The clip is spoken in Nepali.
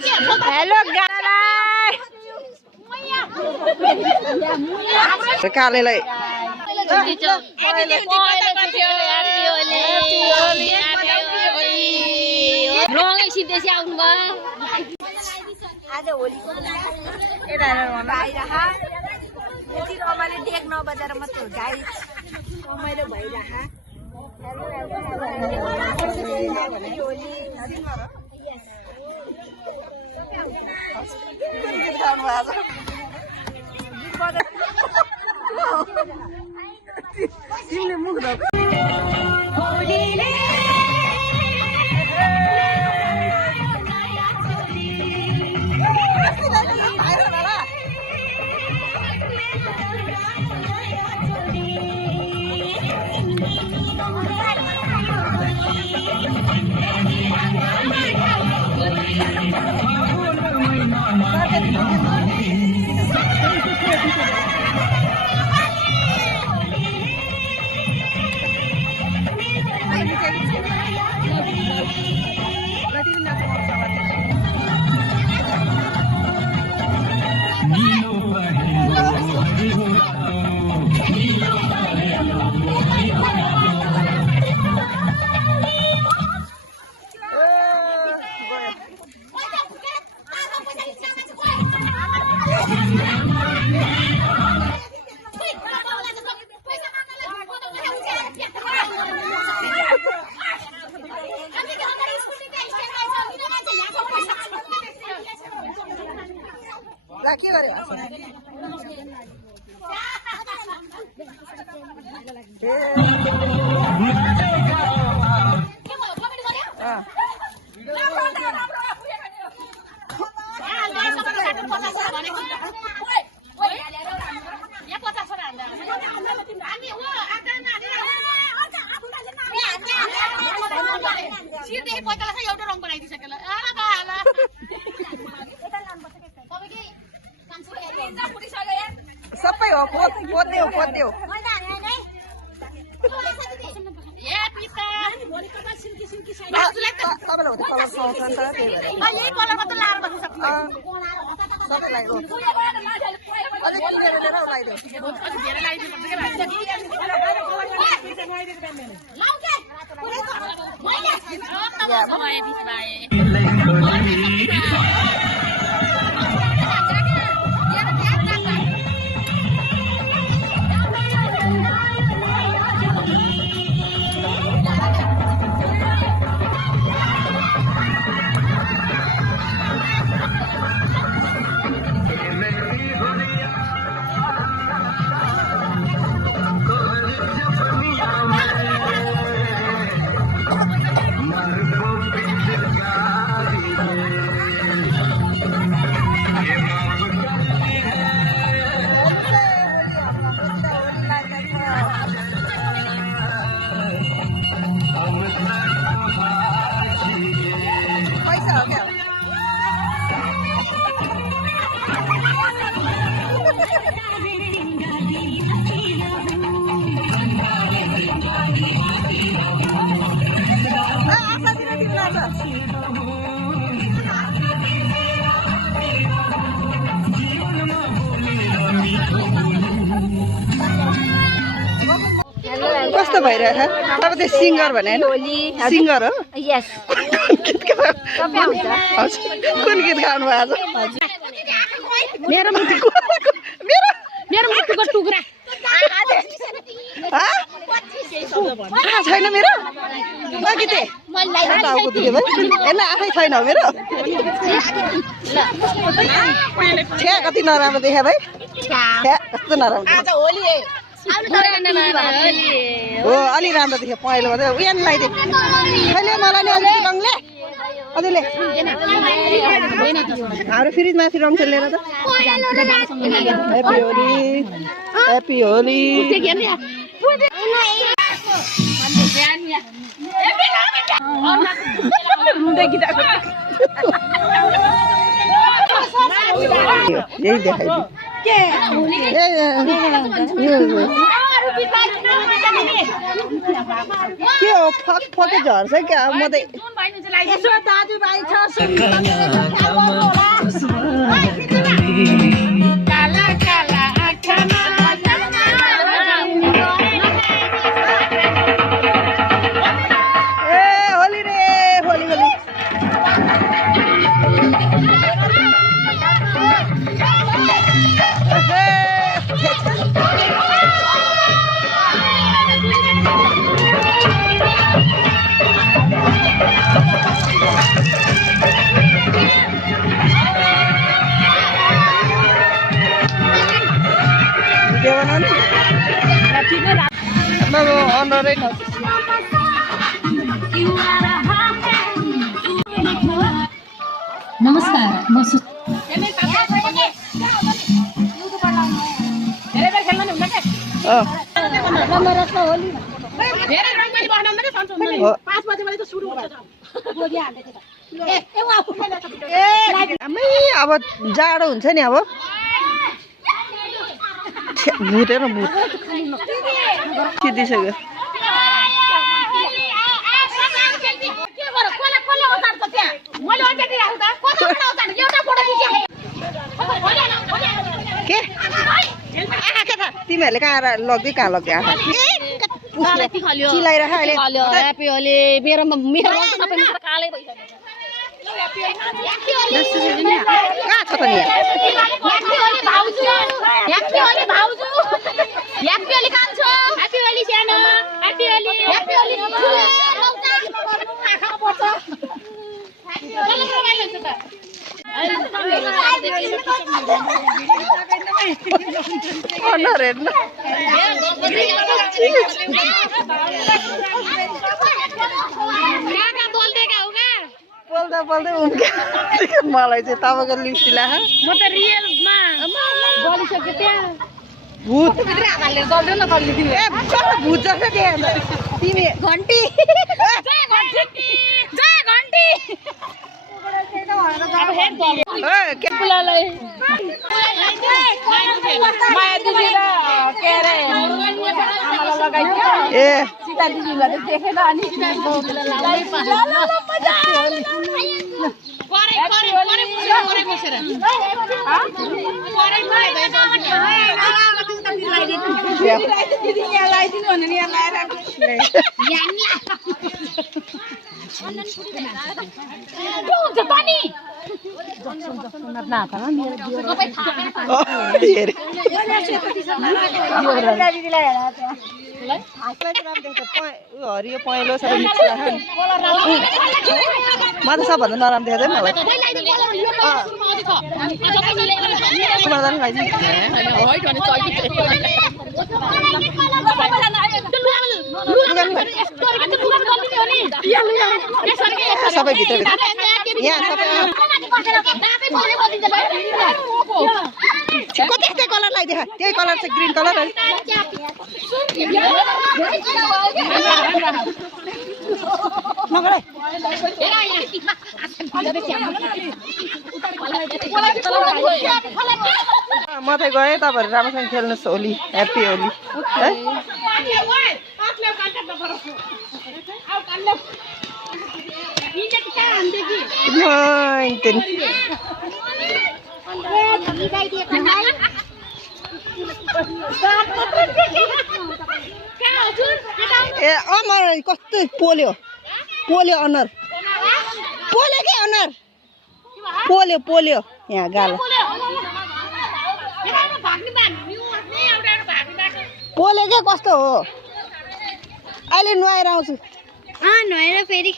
हेलो गालाई कालेलाई आज होलीको यति रमाइलो देख नबजाएर मात्रै हो गाइस रमाइलो भइरहा तिमीले मुख सबै हो पोते हो कस्तो भइरहेछ अब त्यो सिङ्गर भने सिङ्गर हो यस कुन गीत गाउनु भएको आज मेरो मुटुको टुक्रा छैन मेरो हेर्न आफै छैन मेरो छ्या कति नराम्रो देखा भाइ छ्या कस्तो नराम्रो हो अलि राम्रो देख्यो पहेँलो मात्रै उयो नि लगाइदियो खैले मलाई नि अलिकति रङले अझैले हाम्रो फ्रिज माथि रङ खेलेर त ह्याप्पी होली यही देखाइदियो के हो फक फके झर्छ क्या म त यसो दाजुभाइ छ काला काला आँखामा ए होली रे होली होली के बनाउने अनुहारै न नमस्कार म अब जाडो हुन्छ नि अब भूत हेर भूत सिद्धिसक्यो के आँखा के थाहा तिमीहरूले कहाँ लग्दै कहाँ लग्दै आँखा चिलाइरह अहिले ह्याप्पी होली मेरो सबै कालै भइसक्यो कहाँ छ त नि अनुहार हेर्नु बोल्दा बोल्दै उम्क्यो मलाई चाहिँ तपाईँको लिप्सी ला म त रियलमा बलिसक्यो त्यहाँ भूत गर्दैन फल्लिदिनु ए कस्तो भूत जस्तो त्यहाँ तिमी घन्टी ए हरियो पहेँलो सबै मिक्स राख म त सबभन्दा नराम्रो देख्छ मलाई सबै भित्र यहाँ सबै कति कलर लगाइदिए त्यही कलर चाहिँ ग्रिन कलर म चाहिँ गएँ तपाईँहरू राम्रोसँग खेल्नुहोस् होली ह्याप्पी होली है ए अमर कस्तो पोल्यो पोल्यो अनुहार पोल्यो के अनुहार पोल्यो पोल्यो यहाँ गाला पोल्यो के कस्तो हो अहिले नुहाएर आउँछु नुहाएर फेरि